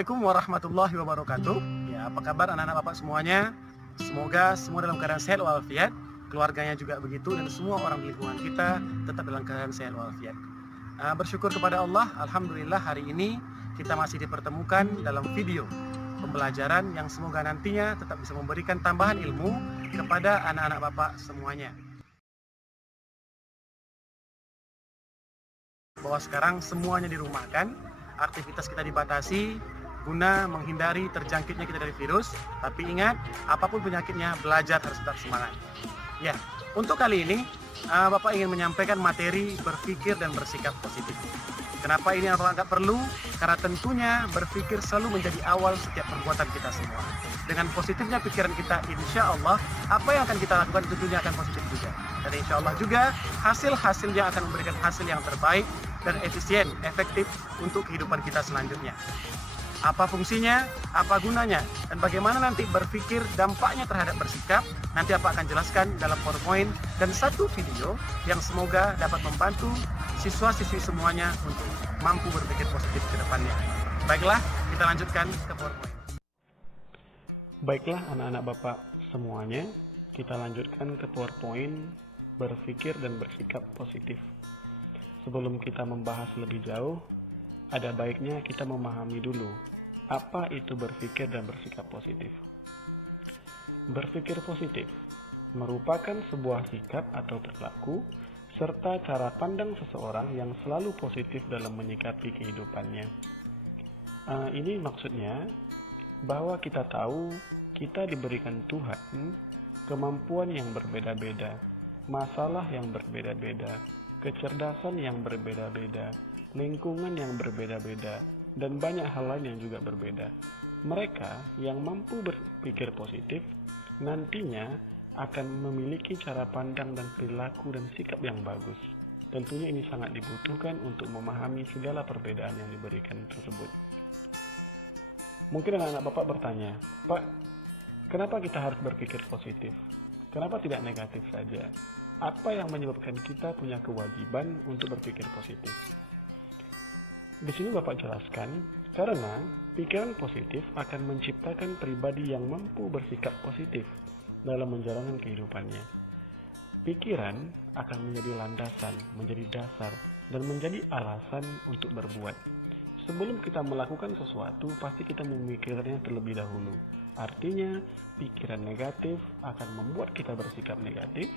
Assalamualaikum warahmatullahi wabarakatuh. Ya, apa kabar anak-anak Bapak semuanya? Semoga semua dalam keadaan sehat walafiat, keluarganya juga begitu, dan semua orang di lingkungan kita tetap dalam keadaan sehat walafiat. Bersyukur kepada Allah, alhamdulillah hari ini kita masih dipertemukan dalam video pembelajaran yang semoga nantinya tetap bisa memberikan tambahan ilmu kepada anak-anak Bapak semuanya. Bahwa sekarang semuanya dirumahkan, aktivitas kita dibatasi guna menghindari terjangkitnya kita dari virus. Tapi ingat, apapun penyakitnya, belajar harus tetap semangat. Ya, untuk kali ini Bapak ingin menyampaikan materi berpikir dan bersikap positif. Kenapa ini Bapak anggap perlu? Karena tentunya berpikir selalu menjadi awal setiap perbuatan kita semua. Dengan positifnya pikiran kita, insya Allah apa yang akan kita lakukan tentunya akan positif juga. Dan insya Allah juga hasil-hasilnya akan memberikan hasil yang terbaik dan efisien, efektif untuk kehidupan kita selanjutnya. Apa fungsinya, apa gunanya, dan bagaimana nanti berpikir dampaknya terhadap bersikap, nanti Bapak akan jelaskan dalam PowerPoint dan satu video yang semoga dapat membantu siswa-siswi semuanya untuk mampu berpikir positif ke depannya. Baiklah, kita lanjutkan ke PowerPoint. Baiklah anak-anak Bapak semuanya, kita lanjutkan ke PowerPoint berpikir dan bersikap positif. Sebelum kita membahas lebih jauh, ada baiknya kita memahami dulu apa itu berpikir dan bersikap positif. Berpikir positif merupakan sebuah sikap atau perilaku serta cara pandang seseorang yang selalu positif dalam menyikapi kehidupannya. Ini maksudnya bahwa kita tahu kita diberikan Tuhan kemampuan yang berbeda-beda, masalah yang berbeda-beda, kecerdasan yang berbeda-beda, lingkungan yang berbeda-beda, dan banyak hal lain yang juga berbeda. Mereka yang mampu berpikir positif nantinya akan memiliki cara pandang dan perilaku dan sikap yang bagus. Tentunya ini sangat dibutuhkan untuk memahami segala perbedaan yang diberikan tersebut. Mungkin anak-anak Bapak bertanya, Pak, kenapa kita harus berpikir positif? Kenapa tidak negatif saja? Apa yang menyebabkan kita punya kewajiban untuk berpikir positif? Di sini Bapak jelaskan, karena pikiran positif akan menciptakan pribadi yang mampu bersikap positif dalam menjalankan kehidupannya. Pikiran akan menjadi landasan, menjadi dasar, dan menjadi alasan untuk berbuat. Sebelum kita melakukan sesuatu, pasti kita memikirkannya terlebih dahulu. Artinya, pikiran negatif akan membuat kita bersikap negatif.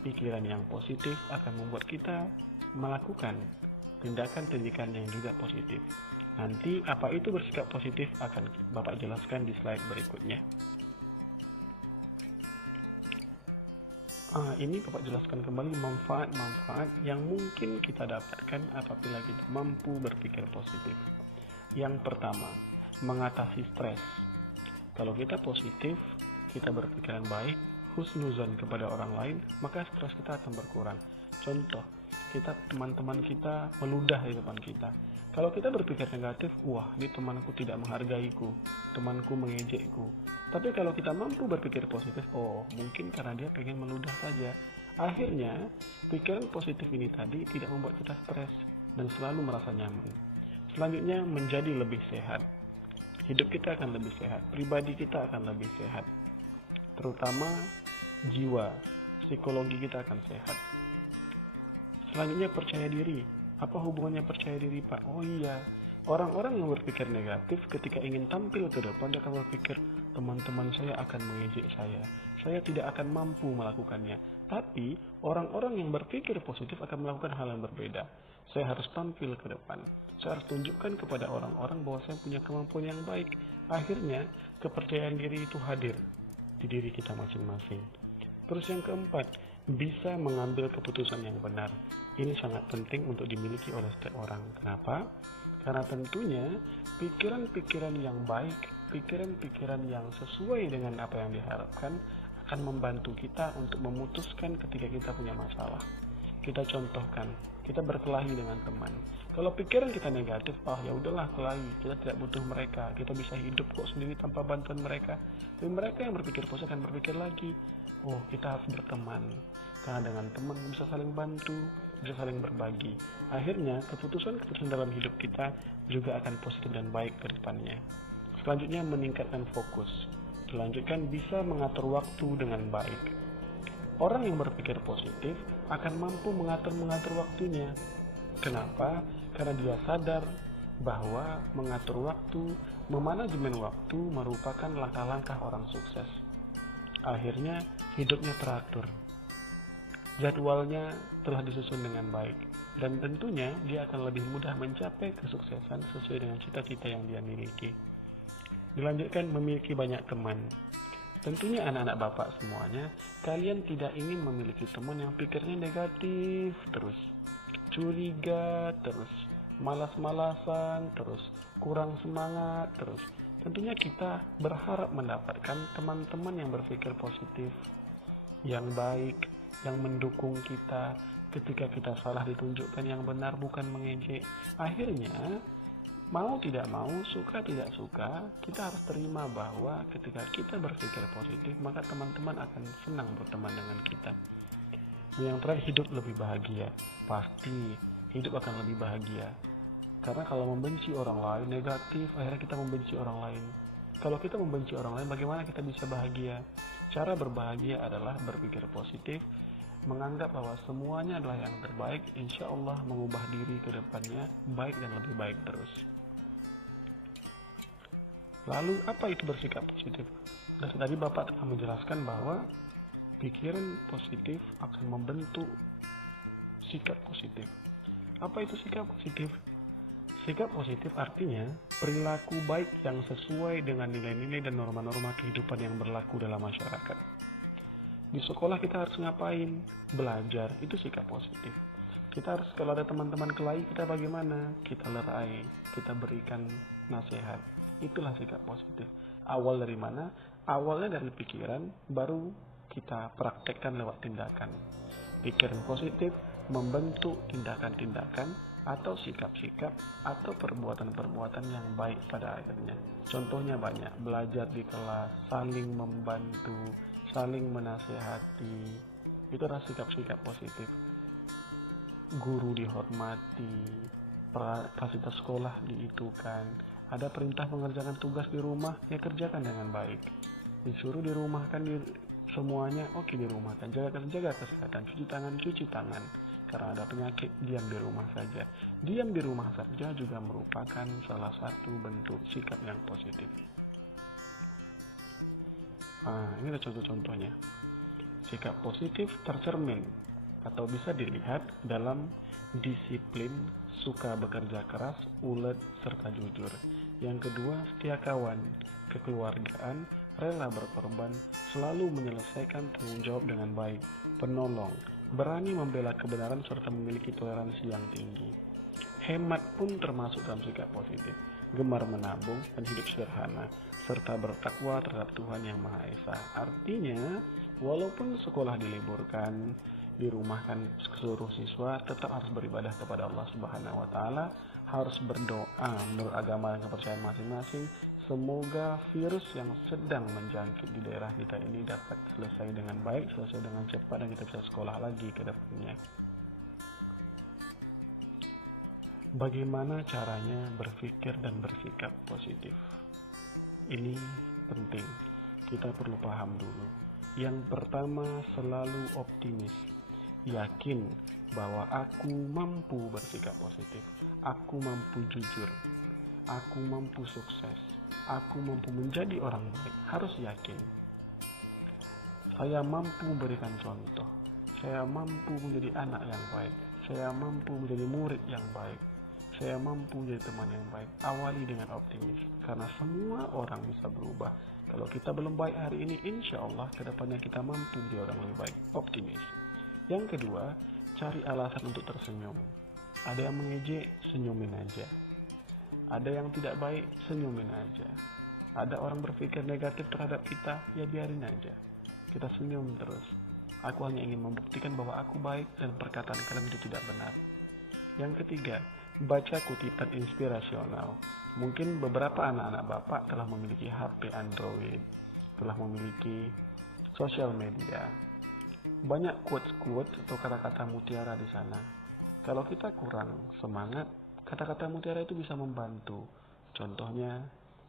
Pikiran yang positif akan membuat kita melakukan tindakan-tindakan yang juga positif. Nanti apa itu bersikap positif akan Bapak jelaskan di slide berikutnya. Ini Bapak jelaskan kembali manfaat-manfaat yang mungkin kita dapatkan apabila kita mampu berpikir positif. Yang pertama, mengatasi stres. Kalau kita positif, kita berpikiran baik, husnuzon kepada orang lain, maka stres kita akan berkurang. Contoh, teman-teman kita meludah di depan kita. Kalau kita berpikir negatif, wah, ini temanku tidak menghargaiku, temanku mengejekku. Tapi kalau kita mampu berpikir positif, oh, mungkin karena dia pengen meludah saja. Akhirnya, pikiran positif ini tadi tidak membuat kita stres dan selalu merasa nyaman. Selanjutnya, menjadi lebih sehat. Hidup kita akan lebih sehat, pribadi kita akan lebih sehat. Terutama jiwa, psikologi kita akan sehat. Selanjutnya percaya diri. Apa hubungannya percaya diri, Pak? Oh iya, orang-orang yang berpikir negatif ketika ingin tampil ke depan, dia akan berpikir, teman-teman saya akan mengejek saya tidak akan mampu melakukannya. Tapi orang-orang yang berpikir positif akan melakukan hal yang berbeda. Saya harus tampil ke depan, saya harus tunjukkan kepada orang-orang bahwa saya punya kemampuan yang baik. Akhirnya kepercayaan diri itu hadir di diri kita masing-masing. Terus yang keempat, bisa mengambil keputusan yang benar. Ini sangat penting untuk dimiliki oleh setiap orang. Kenapa? Karena tentunya pikiran-pikiran yang baik, pikiran-pikiran yang sesuai dengan apa yang diharapkan akan membantu kita untuk memutuskan ketika kita punya masalah. Kita contohkan, kita berkelahi dengan teman. Kalau pikiran kita negatif, ya udahlah kelahi, kita tidak butuh mereka, kita bisa hidup kok sendiri tanpa bantuan mereka. Tapi mereka yang berpikir positif akan berpikir lagi, oh kita harus berteman, karena dengan teman bisa saling bantu, bisa saling berbagi. Akhirnya keputusan-keputusan dalam hidup kita juga akan positif dan baik ke depannya. Selanjutnya, meningkatkan fokus. Selanjutnya, bisa mengatur waktu dengan baik. Orang yang berpikir positif akan mampu mengatur waktunya. Kenapa? Karena dia sadar bahwa mengatur waktu, memanajemen waktu merupakan langkah-langkah orang sukses. Akhirnya hidupnya teratur. Jadwalnya telah disusun dengan baik. Dan tentunya dia akan lebih mudah mencapai kesuksesan sesuai dengan cita-cita yang dia miliki. Dilanjutkan, memiliki banyak teman. Tentunya anak-anak bapak semuanya, kalian tidak ingin memiliki teman yang pikirnya negatif terus, curiga terus, malas-malasan terus, kurang semangat terus. Tentunya kita berharap mendapatkan teman-teman yang berpikir positif, yang baik, yang mendukung kita ketika kita salah, ditunjukkan yang benar, bukan mengejek. Akhirnya mau tidak mau, suka tidak suka, kita harus terima bahwa ketika kita berpikir positif, maka teman-teman akan senang berteman dengan kita. Dan yang terakhir, hidup lebih bahagia. Pasti hidup akan lebih bahagia. Karena kalau membenci orang lain, negatif, akhirnya kita membenci orang lain. Kalau kita membenci orang lain, bagaimana kita bisa bahagia? Cara berbahagia adalah berpikir positif, menganggap bahwa semuanya adalah yang terbaik, insya Allah mengubah diri ke depannya baik dan lebih baik terus. Lalu apa itu bersikap positif? Dari tadi Bapak telah menjelaskan bahwa pikiran positif akan membentuk sikap positif. Apa itu sikap positif? Sikap positif artinya perilaku baik yang sesuai dengan nilai-nilai dan norma-norma kehidupan yang berlaku dalam masyarakat. Di sekolah kita harus ngapain? Belajar, itu sikap positif. Kita harus, kalau ada teman-teman kelahi, kita bagaimana? Kita lerai, kita berikan nasihat. Itulah sikap positif. Awal dari mana? Awalnya dari pikiran, baru kita praktekkan lewat tindakan. Pikiran positif membentuk tindakan-tindakan atau sikap-sikap atau perbuatan-perbuatan yang baik pada akhirnya. Contohnya banyak, belajar di kelas, saling membantu, saling menasehati. Itu adalah sikap-sikap positif. Guru dihormati, fasilitas sekolah diitukan. Ada perintah mengerjakan tugas di rumah, ya kerjakan dengan baik. Disuruh dirumahkan semuanya, oke dirumahkan. Jaga kesehatan, cuci tangan. Karena ada penyakit, diam di rumah saja. Diam di rumah saja juga merupakan salah satu bentuk sikap yang positif. Ini ada contoh-contohnya. Sikap positif tercermin atau bisa dilihat dalam disiplin, suka bekerja keras, ulet, serta jujur. Yang kedua, setia kawan, kekeluargaan, rela berkorban, selalu menyelesaikan tanggung jawab dengan baik, penolong, berani membela kebenaran serta memiliki toleransi yang tinggi. Hemat pun termasuk dalam sikap positif, gemar menabung dan hidup sederhana, serta bertakwa terhadap Tuhan Yang Maha Esa. Artinya, walaupun sekolah diliburkan, dirumahkan seluruh siswa, tetap harus beribadah kepada Allah Subhanahu wa Ta'ala, harus berdoa menurut agama dan kepercayaan masing-masing. Semoga virus yang sedang menjangkit di daerah kita ini dapat selesai dengan baik, selesai dengan cepat, dan kita bisa sekolah lagi ke depannya. Bagaimana caranya berpikir dan bersikap positif? Ini penting, kita perlu paham dulu. Yang pertama, selalu optimis. Yakin bahwa aku mampu bersikap positif, aku mampu jujur, aku mampu sukses, aku mampu menjadi orang baik. Harus yakin. Saya mampu memberikan contoh, saya mampu menjadi anak yang baik, saya mampu menjadi murid yang baik, saya mampu menjadi teman yang baik. Awali dengan optimis, karena semua orang bisa berubah. Kalau kita belum baik hari ini, insya Allah kedepannya kita mampu menjadi orang lebih baik. Optimis. Yang kedua, cari alasan untuk tersenyum. Ada yang mengejek, senyumin aja. Ada yang tidak baik, senyumin aja. Ada orang berpikir negatif terhadap kita, ya biarin aja. Kita senyum terus. Aku hanya ingin membuktikan bahwa aku baik dan perkataan kalian itu tidak benar. Yang ketiga, baca kutipan inspirasional. Mungkin beberapa anak-anak Bapak telah memiliki HP Android, telah memiliki sosial media. Banyak quotes-quotes atau kata-kata mutiara di sana. Kalau kita kurang semangat, kata-kata mutiara itu bisa membantu. Contohnya,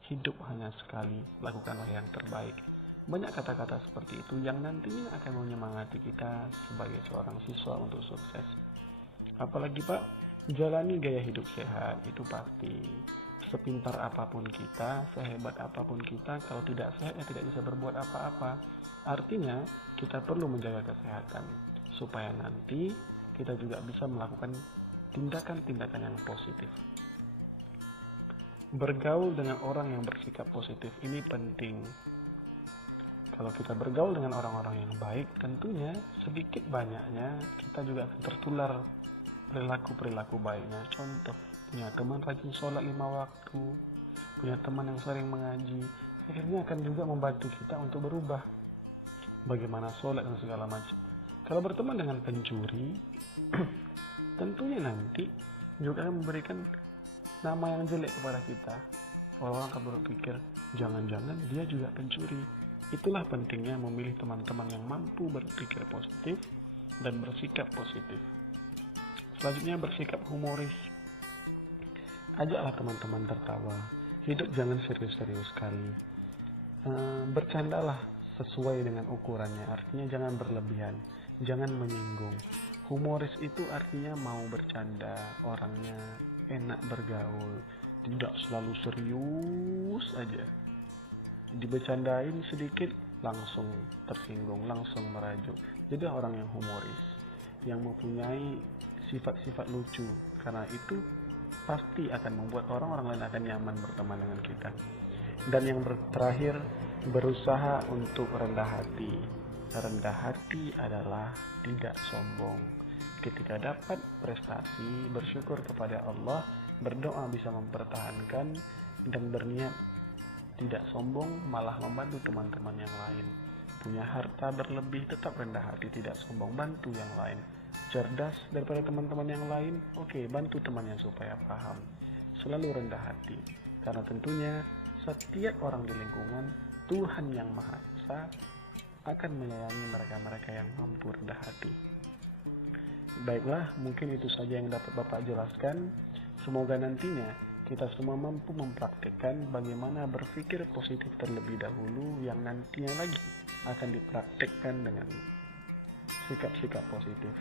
hidup hanya sekali, lakukanlah yang terbaik. Banyak kata-kata seperti itu yang nantinya akan menyemangati kita sebagai seorang siswa untuk sukses. Apalagi Pak, jalani gaya hidup sehat, itu pasti. Sepintar apapun kita, sehebat apapun kita, kalau tidak sehat ya tidak bisa berbuat apa-apa. Artinya, kita perlu menjaga kesehatan, supaya nanti kita juga bisa melakukan tindakan-tindakan yang positif. Bergaul dengan orang yang bersikap positif ini penting. Kalau kita bergaul dengan orang-orang yang baik, tentunya sedikit banyaknya kita juga akan tertular perilaku-perilaku baiknya. Contoh, punya teman rajin sholat 5 waktu, punya teman yang sering mengaji, akhirnya akan juga membantu kita untuk berubah bagaimana sholat dan segala macam. Kalau berteman dengan pencuri, tentunya nanti juga akan memberikan nama yang jelek kepada kita. Orang-orang akan berpikir, jangan-jangan dia juga pencuri. Itulah pentingnya memilih teman-teman yang mampu berpikir positif dan bersikap positif. Selanjutnya, bersikap humoris. Ajaklah teman-teman tertawa. Hidup jangan serius-serius sekali. Bercandalah sesuai dengan ukurannya. Artinya jangan berlebihan, jangan menyinggung. Humoris itu artinya mau bercanda, orangnya enak bergaul, tidak selalu serius aja. Dibecandain sedikit langsung tersinggung, langsung merajuk. Jadi orang yang humoris, yang mempunyai sifat-sifat lucu, karena itu pasti akan membuat orang-orang lain akan nyaman berteman dengan kita. Dan yang terakhir, berusaha untuk rendah hati. Rendah hati adalah tidak sombong. Ketika dapat prestasi, bersyukur kepada Allah, berdoa bisa mempertahankan, dan berniat tidak sombong, malah membantu teman-teman yang lain. Punya harta berlebih, tetap rendah hati, tidak sombong, bantu yang lain. Cerdas daripada teman-teman yang lain, oke, bantu temannya supaya paham. Selalu rendah hati, karena tentunya setiap orang di lingkungan, Tuhan yang Maha Esa akan menyayangi mereka-mereka yang mampu rendah hati. Baiklah, mungkin itu saja yang dapat Bapak jelaskan. Semoga nantinya kita semua mampu mempraktikkan bagaimana berpikir positif terlebih dahulu, yang nantinya lagi akan dipraktikkan dengan sikap-sikap positif.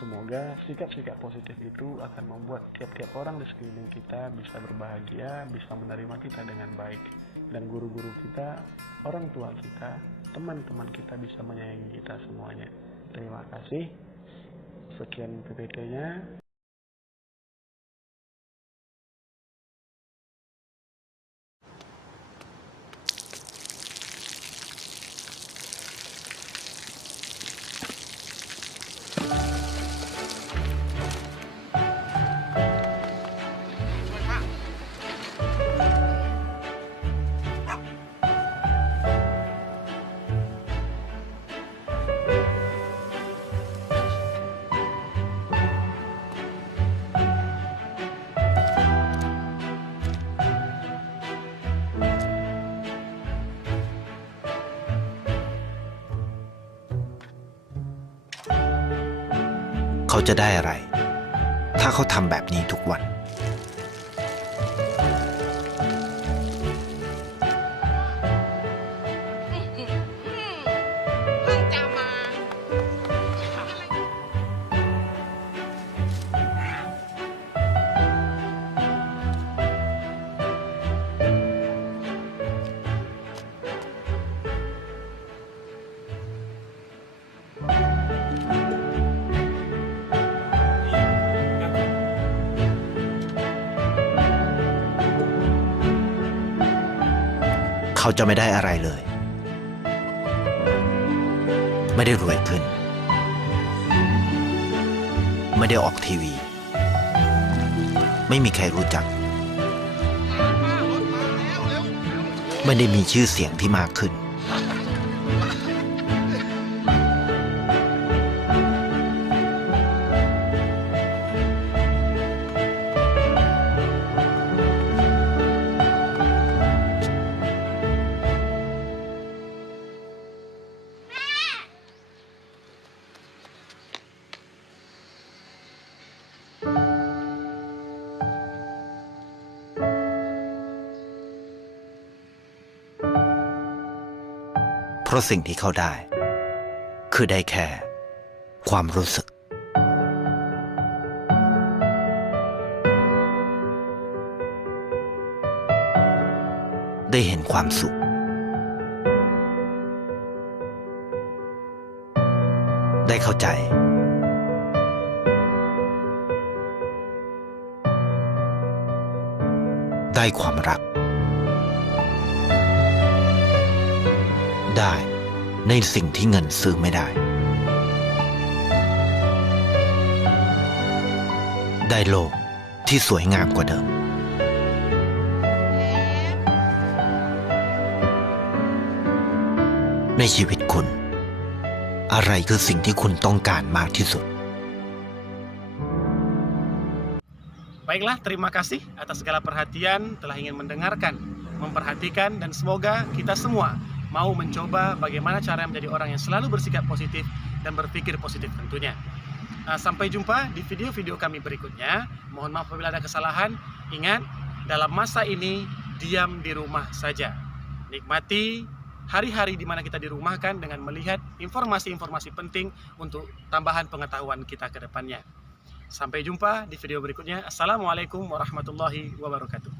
Semoga sikap-sikap positif itu akan membuat tiap-tiap orang di sekeliling kita bisa berbahagia, bisa menerima kita dengan baik. Dan guru-guru kita, orang tua kita, teman-teman kita bisa menyayangi kita semuanya. Terima kasih. Sekian PPT-nya.เขาจะได้อะไรถ้าเขาทำแบบนี้ทุกวันเขาจะไม่ได้อะไรเลยไม่ได้รวยขึ้นไม่ได้ออกทีวีไม่มีใครรู้จักไม่ได้มีชื่อเสียงที่มากขึ้น เพราะสิ่งที่เขาได้ คือได้แค่ความรู้สึก ได้เห็นความสุข ได้เข้าใจ ได้ความรัก ได้ในสิ่งที่เงินซื้อไม่ได้ ได้โลกที่สวยงามกว่าเดิม ในชีวิตคุณ อะไรคือสิ่งที่คุณต้องการมากที่สุด Baiklah, terima kasih atas segala perhatian, telah ingin mendengarkan, memperhatikan, dan semoga kita semua mau mencoba bagaimana cara menjadi orang yang selalu bersikap positif dan berpikir positif tentunya. Sampai jumpa di video-video kami berikutnya. Mohon maaf apabila ada kesalahan. Ingat, dalam masa ini diam di rumah saja. Nikmati hari-hari di mana kita dirumahkan dengan melihat informasi-informasi penting untuk tambahan pengetahuan kita ke depannya. Sampai jumpa di video berikutnya. Assalamualaikum warahmatullahi wabarakatuh.